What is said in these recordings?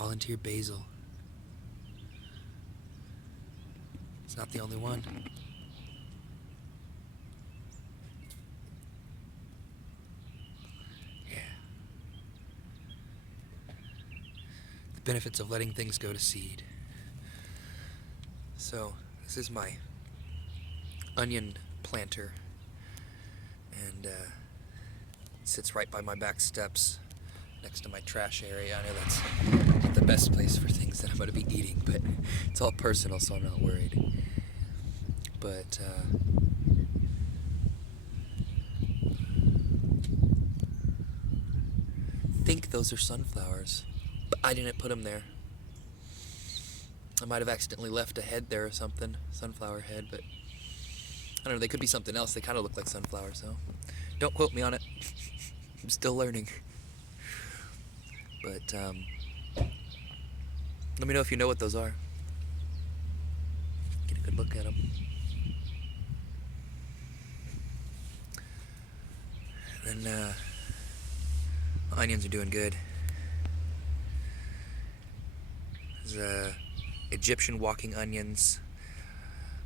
Volunteer basil. It's not the only one. Yeah. The benefits of letting things go to seed. So, this is my onion planter, and it sits right by my back steps next to my trash area. I know that's not the best place for things that I'm going to be eating, but it's all personal, so I'm not worried. But I think those are sunflowers, but I didn't put them there. I might have accidentally left a head there or something, sunflower head, but I don't know, they could be something else. They kind of look like sunflowers, so don't quote me on it. I'm still learning. But let me know if you know what those are. Get a good look at them. And then onions are doing good. There's Egyptian walking onions,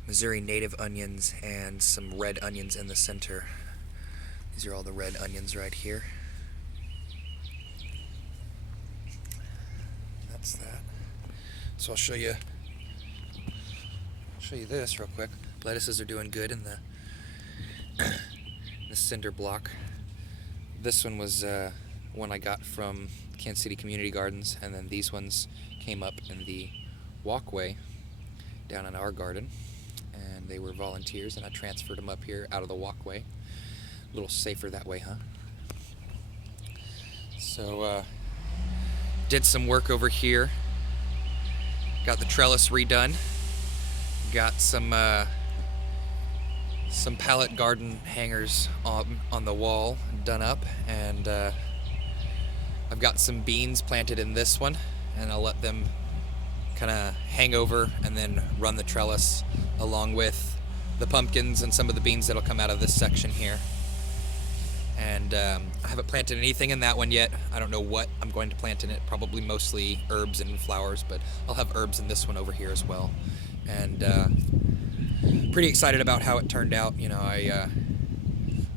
Missouri native onions, and some red onions in the center. These are all the red onions right here. That's that. So I'll show you this real quick. Lettuces are doing good in the cinder block. This one was one I got from Kansas City Community Gardens, and then these ones came up in the walkway down in our garden, and they were volunteers, and I transferred them up here out of the walkway. A little safer that way, huh? So did some work over here, got the trellis redone, got some pallet garden hangers on the wall done up, and I've got some beans planted in this one, and I'll let them kind of hang over and then run the trellis along with the pumpkins and some of the beans that'll come out of this section here. And I haven't planted anything in that one yet. I don't know what I'm going to plant in it, probably mostly herbs and flowers, but I'll have herbs in this one over here as well. And pretty excited about how it turned out. You know, I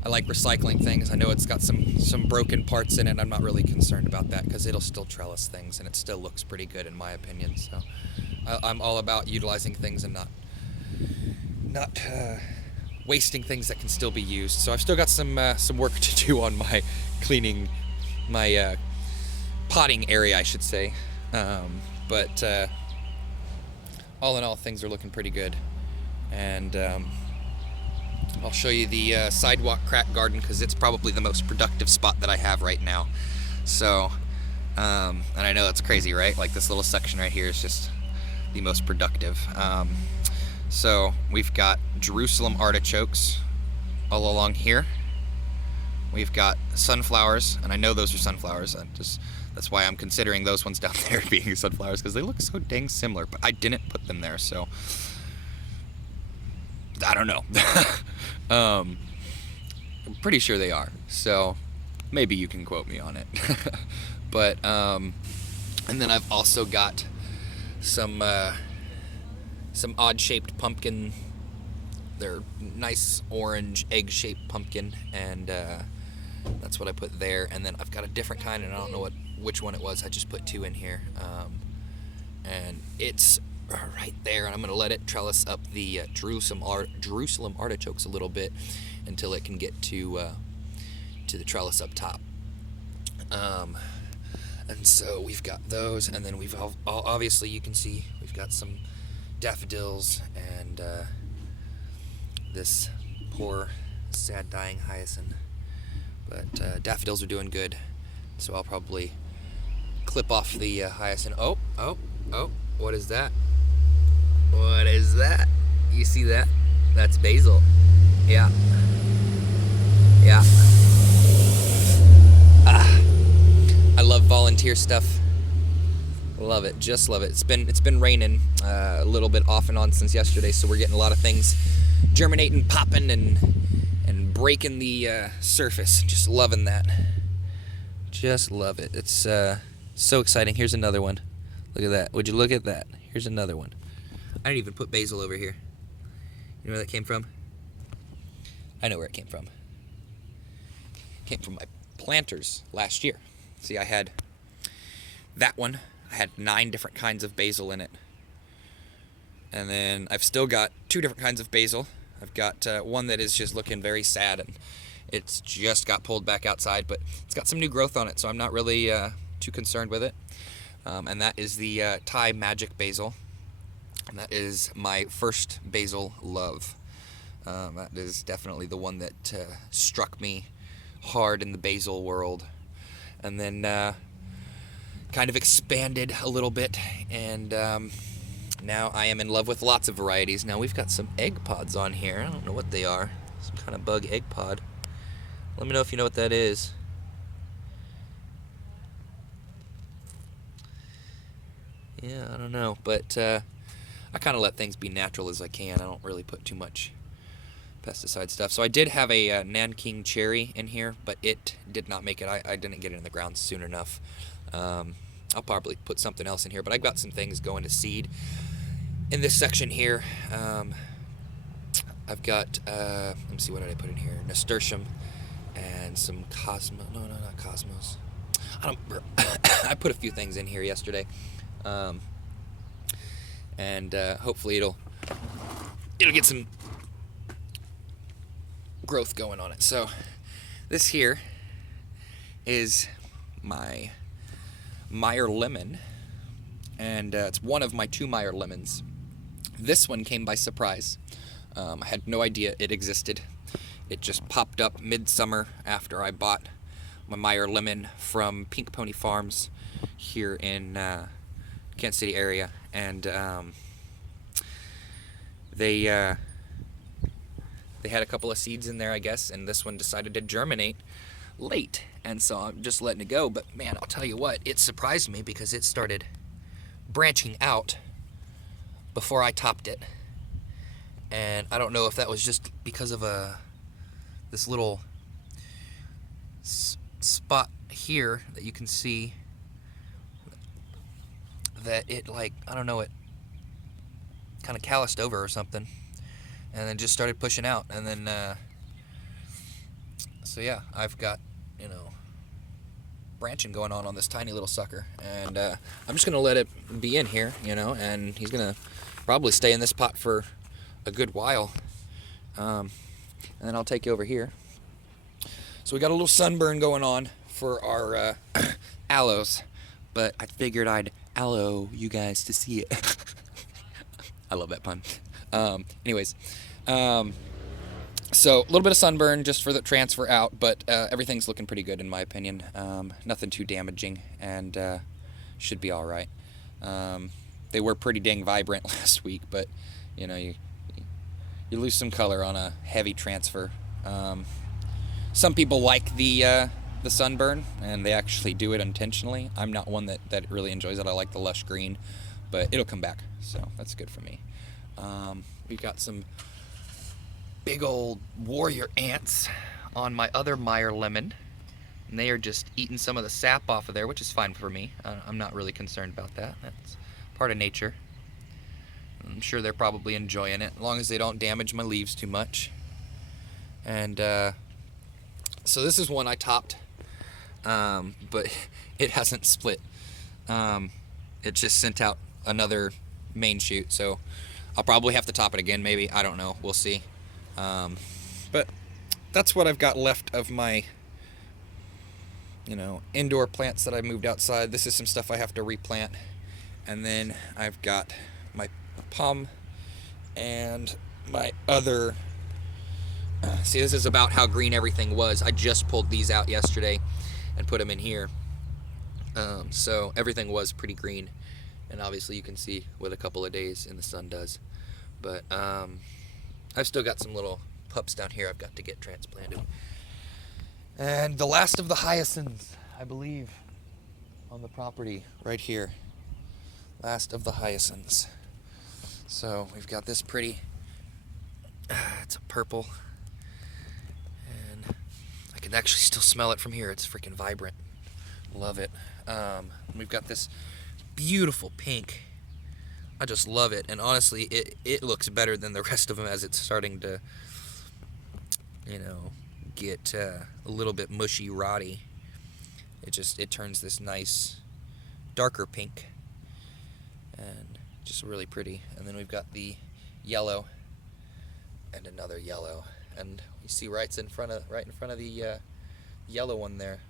like recycling things. I know it's got some broken parts in it. I'm not really concerned about that because it'll still trellis things, and it still looks pretty good in my opinion. So I'm all about utilizing things and not wasting things that can still be used. So I've still got some work to do on my cleaning, my potting area, I should say. But all in all, things are looking pretty good. And I'll show you the sidewalk crack garden because it's probably the most productive spot that I have right now. So, and I know it's crazy, right? Like this little section right here is just the most productive. So we've got Jerusalem artichokes all along here. We've got sunflowers, and I know those are sunflowers. That's why I'm considering those ones down there being sunflowers, because they look so dang similar, but I didn't put them there, so I don't know. I'm pretty sure they are, so maybe you can quote me on it. But and then I've also got some odd-shaped pumpkin. They're nice orange egg-shaped pumpkin, and that's what I put there. And then I've got a different kind, and I don't know which one it was. I just put two in here, and it's right there. And I'm going to let it trellis up the Jerusalem artichokes a little bit until it can get to the trellis up top. And so we've got those, and then we've obviously you can see we've got some daffodils and this poor sad dying hyacinth, but daffodils are doing good, so I'll probably clip off the hyacinth. Oh, what is that? What is that? You see that? That's basil. Yeah. I love volunteer stuff. Love it, just love it. It's been raining a little bit off and on since yesterday, so we're getting a lot of things germinating, popping, and breaking the surface. Just loving that. Just love it. It's so exciting. Here's another one. Look at that. Would you look at that? Here's another one. I didn't even put basil over here. You know where that came from? I know where it came from. It came from my planters last year. See, I had that one. I had 9 different kinds of basil in it. And then I've still got 2 different kinds of basil. I've got one that is just looking very sad, and it's just got pulled back outside, but it's got some new growth on it, so I'm not really too concerned with it. And that is the Thai magic basil. And that is my first basil love. That is definitely the one that struck me hard in the basil world. And then kind of expanded a little bit, and now I am in love with lots of varieties. Now we've got some egg pods on here. I don't know what they are. Some kind of bug egg pod. Let me know if you know what that is. Yeah, I don't know, but I kind of let things be natural as I can. I don't really put too much pesticide stuff. So I did have a Nanking cherry in here, but it did not make it. I didn't get it in the ground soon enough. I'll probably put something else in here, but I've got some things going to seed in this section here. I've got, let me see, what did I put in here? Nasturtium and some Cosmo. No, not Cosmos. I don't remember. I put a few things in here yesterday. And hopefully it'll get some growth going on it. So this here is my Meyer lemon, and it's one of my 2 Meyer lemons. This one came by surprise. I had no idea it existed. It just popped up midsummer after I bought my Meyer lemon from Pink Pony Farms here in Kansas City area, and they had a couple of seeds in there, I guess, and this one decided to germinate late, and so I'm just letting it go. But man, I'll tell you what, it surprised me because it started branching out before I topped it, and I don't know if that was just because of this little spot here that you can see that it, like, I don't know, it kind of calloused over or something, and then just started pushing out. And then so yeah, I've got, you know, branching going on this tiny little sucker, and I'm just gonna let it be in here, you know, and he's gonna probably stay in this pot for a good while, and then I'll take you over here. So we got a little sunburn going on for our aloes, but I figured I'd aloe you guys to see it. I love that pun. Anyways, so a little bit of sunburn just for the transfer out, but everything's looking pretty good in my opinion. Nothing too damaging, and should be all right. They were pretty dang vibrant last week, but you know, you lose some color on a heavy transfer. Some people like the sunburn, and they actually do it intentionally. I'm not one that really enjoys it. I like the lush green, but it'll come back, so that's good for me. We've got some big old warrior ants on my other Meyer lemon, and they are just eating some of the sap off of there, which is fine for me. I'm not really concerned about that. That's part of nature. I'm sure they're probably enjoying it, as long as they don't damage my leaves too much. And so this is one I topped, but it hasn't split. It just sent out another main shoot, so I'll probably have to top it again, maybe. I don't know. We'll see. But that's what I've got left of my, you know, indoor plants that I moved outside. This is some stuff I have to replant. And then I've got my palm and my other... see, this is about how green everything was. I just pulled these out yesterday and put them in here. So everything was pretty green. And obviously you can see what a couple of days in the sun does. But I've still got some little pups down here I've got to get transplanted. And the last of the hyacinths, I believe, on the property right here. Last of the hyacinths. So we've got this pretty, it's a purple. And I can actually still smell it from here. It's freaking vibrant. Love it. We've got this beautiful pink. I just love it, and honestly, it looks better than the rest of them as it's starting to, get a little bit mushy, rotty. It turns this nice, darker pink, and just really pretty. And then we've got the yellow, and another yellow, and you see right in front of the yellow one there,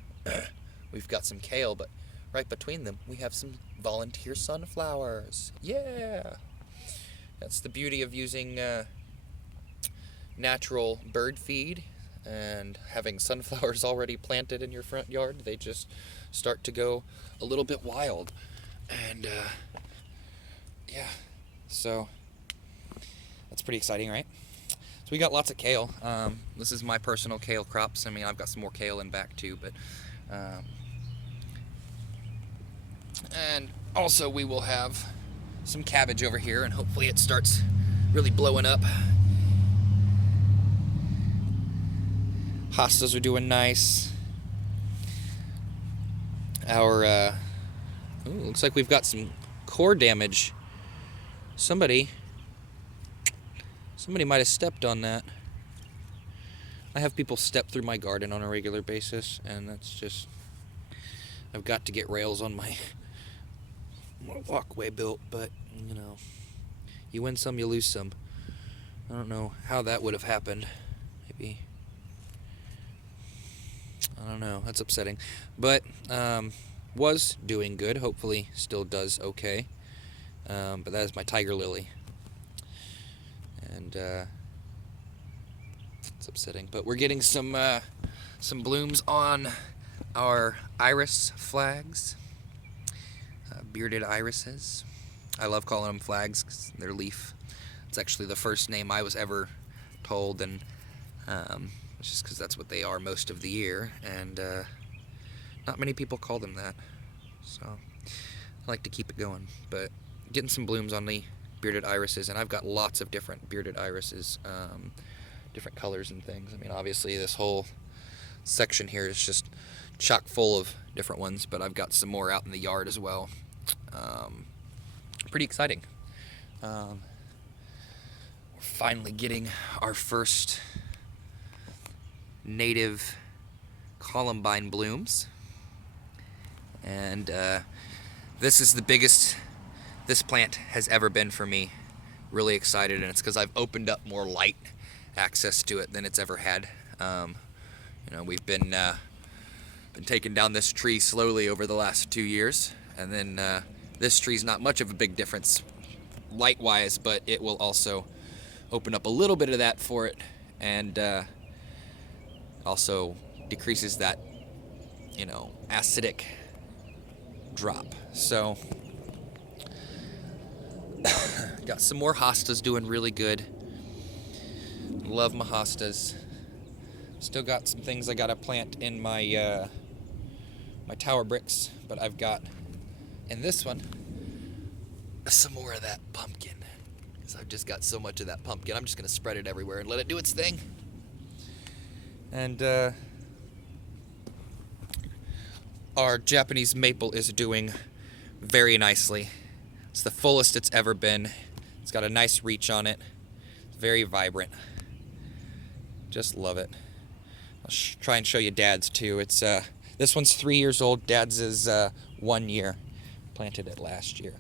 we've got some kale, but right between them we have some volunteer sunflowers. Yeah, that's the beauty of using natural bird feed and having sunflowers already planted in your front yard. They just start to go a little bit wild, and yeah, so that's pretty exciting, right? So we got lots of kale. This is my personal kale crops. I mean, I've got some more kale in back too, but and also we will have some cabbage over here, and hopefully it starts really blowing up. Hostas are doing nice. Our looks like we've got some core damage. Somebody might have stepped on that. I have people step through my garden on a regular basis, and that's just, I've got to get rails on my walkway built, but you win some, you lose some. I don't know how that would have happened. Maybe, I don't know, that's upsetting, but was doing good, hopefully still does okay, but that is my tiger lily, and it's upsetting, but we're getting some blooms on our iris flags, bearded irises. I love calling them flags because they're leaf. It's actually the first name I was ever told, and it's just because that's what they are most of the year, and not many people call them that, so I like to keep it going. But getting some blooms on the bearded irises, and I've got lots of different bearded irises, different colors and things. I mean, obviously this whole section here is just chock full of different ones, but I've got some more out in the yard as well. Pretty exciting. We're finally getting our first native columbine blooms, and this is the biggest this plant has ever been for me. Really excited, and it's because I've opened up more light access to it than it's ever had. We've been taking down this tree slowly over the last 2 years, and then this tree's not much of a big difference light-wise, but it will also open up a little bit of that for it, and also decreases that, acidic drop. So got some more hostas doing really good. Love my hostas. Still got some things I gotta plant in my my tower bricks, but I've got in this one some more of that pumpkin, because I've just got so much of that pumpkin. I'm just gonna spread it everywhere and let it do its thing. And our Japanese maple is doing very nicely. It's the fullest it's ever been. It's got a nice reach on it. It's very vibrant. Just love it. I'll try and show you Dad's too. It's this one's 3 years old. Dad's is 1 year. Planted it last year.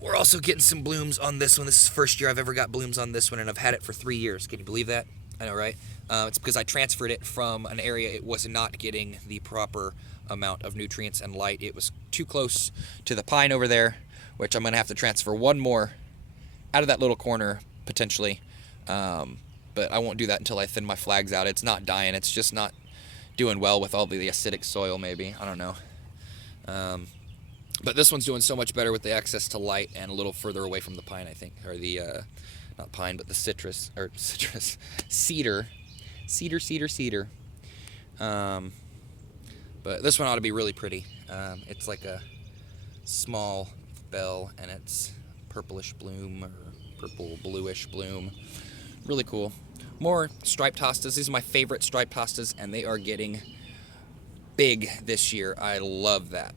We're also getting some blooms on this one. This is the first year I've ever got blooms on this one, and I've had it for 3 years. Can you believe that? I know, right? It's because I transferred it from an area it was not getting the proper amount of nutrients and light. It was too close to the pine over there, which I'm going to have to transfer one more out of that little corner, potentially. But I won't do that until I thin my flags out. It's not dying. It's just not doing well with all the acidic soil, maybe. I don't know. But this one's doing so much better with the access to light and a little further away from the pine, I think. Or the, not pine, but the cedar. Cedar. But this one ought to be really pretty. It's like a small bell, and it's purplish bloom, or purple bluish bloom. Really cool. More striped hostas. These are my favorite striped hostas, and they are getting big this year. I love that.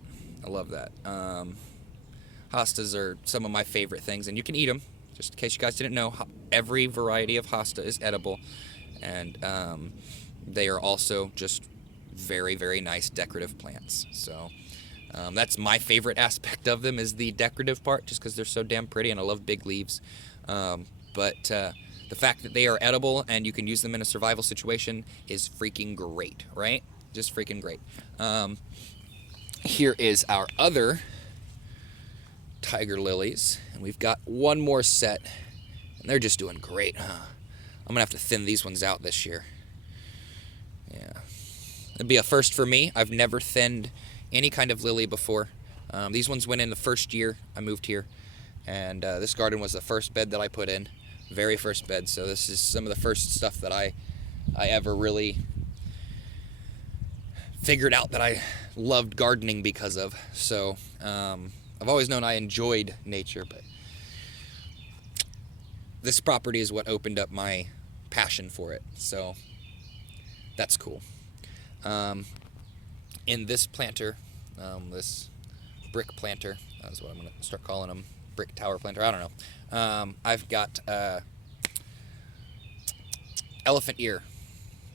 Hostas are some of my favorite things, and you can eat them. Just in case you guys didn't know, every variety of hosta is edible, and they are also just very, very nice decorative plants. So that's my favorite aspect of them, is the decorative part, just because they're so damn pretty, and I love big leaves. But the fact that they are edible and you can use them in a survival situation is freaking great, right? Just freaking great. Here is our other tiger lilies, and we've got one more set, and they're just doing great, huh? I'm gonna have to thin these ones out this year. Yeah, it'd be a first for me. I've never thinned any kind of lily before. These ones went in the first year I moved here, and this garden was the first bed that I put in, very first bed. So this is some of the first stuff that I ever really figured out that I loved gardening because of. So I've always known I enjoyed nature, but this property is what opened up my passion for it. So that's cool. In this planter, this brick planter, that's what I'm going to start calling them, brick tower planter, I don't know. I've got elephant ear.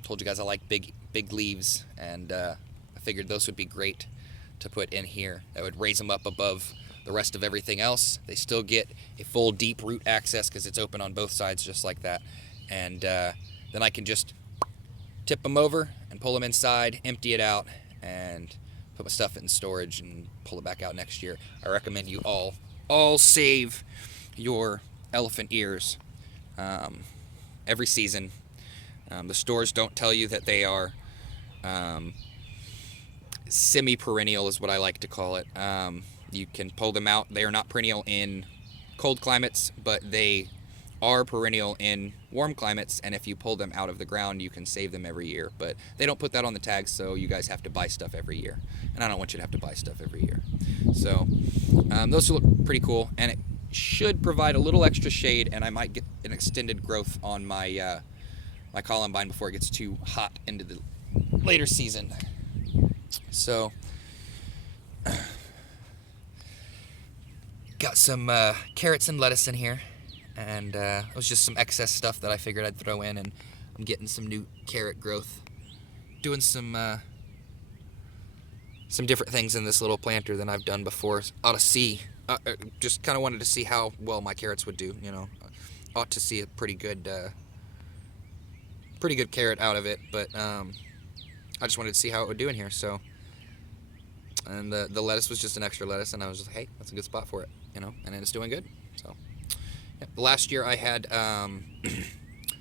Told you guys I like big leaves, and I figured those would be great to put in here. That would raise them up above the rest of everything else. They still get a full deep root access because it's open on both sides just like that. And then I can just tip them over and pull them inside, empty it out, and put my stuff in storage and pull it back out next year. I recommend you all save your elephant ears every season. The stores don't tell you that they are semi-perennial is what I like to call it. You can pull them out. They are not perennial in cold climates, but they are perennial in warm climates, and if you pull them out of the ground, you can save them every year. But they don't put that on the tags, so you guys have to buy stuff every year. And I don't want you to have to buy stuff every year. So those look pretty cool, and it should provide a little extra shade, and I might get an extended growth on my my columbine before it gets too hot into the later season. So got some carrots and lettuce in here, and it was just some excess stuff that I figured I'd throw in, and I'm getting some new carrot growth. Doing some different things in this little planter than I've done before. Ought to see, just kind of wanted to see how well my carrots would do, you know. Ought to see a pretty good carrot out of it, but I just wanted to see how it would do in here. So, and the lettuce was just an extra lettuce, and I was just like, hey, that's a good spot for it, you know, and it's doing good. So yeah. Last year I had let's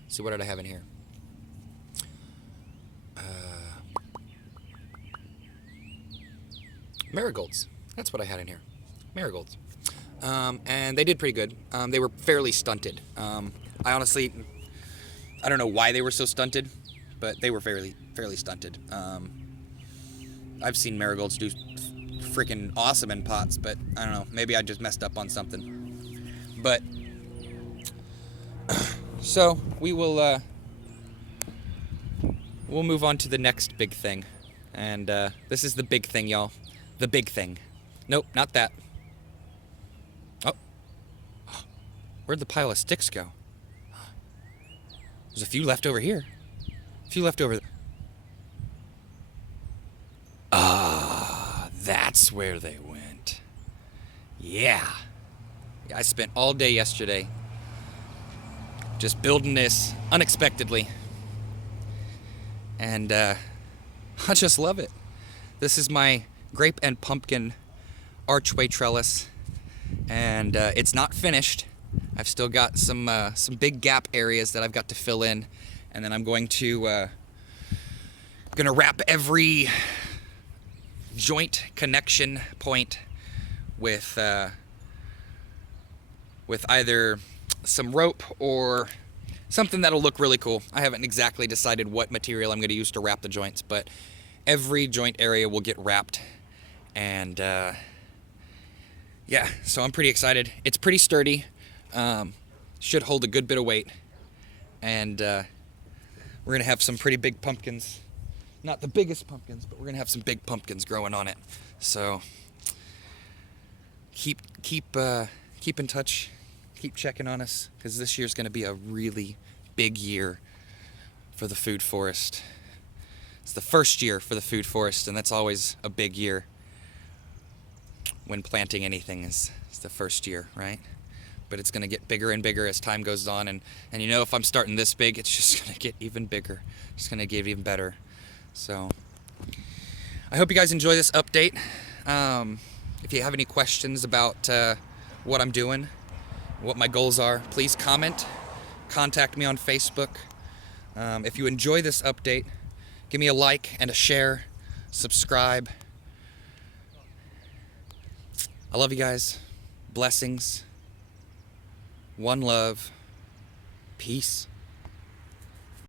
see, what did I have in here? Marigolds. That's what I had in here. Marigolds. And they did pretty good. They were fairly stunted. I honestly, I don't know why they were so stunted, but they were fairly stunted. I've seen marigolds do freaking awesome in pots, but I don't know, maybe I just messed up on something. But so we will we'll move on to the next big thing, and this is the big thing, y'all. The big thing. Nope, not that. Oh, where'd the pile of sticks go? There's a few left over here. A few left over there. Ah, that's where they went. Yeah. I spent all day yesterday just building this unexpectedly. And I just love it. This is my grape and pumpkin archway trellis. And it's not finished. I've still got some big gap areas that I've got to fill in, and then I'm going to wrap every joint connection point with either some rope or something that'll look really cool. I haven't exactly decided what material I'm going to use to wrap the joints, but every joint area will get wrapped, and yeah, so I'm pretty excited. It's pretty sturdy. Should hold a good bit of weight, and we're gonna have some pretty big pumpkins. Not the biggest pumpkins, but we're gonna have some big pumpkins growing on it. So keep in touch, keep checking on us, because this year's going to be a really big year for the food forest. It's the first year for the food forest, and that's always a big year when planting anything is the first year, right? But it's going to get bigger and bigger as time goes on, and you know, if I'm starting this big, it's just going to get even bigger. It's going to get even better. So I hope you guys enjoy this update. If you have any questions about what I'm doing, what my goals are, please comment. Contact me on Facebook. If you enjoy this update, give me a like and a share. Subscribe. I love you guys. Blessings. One love. Peace.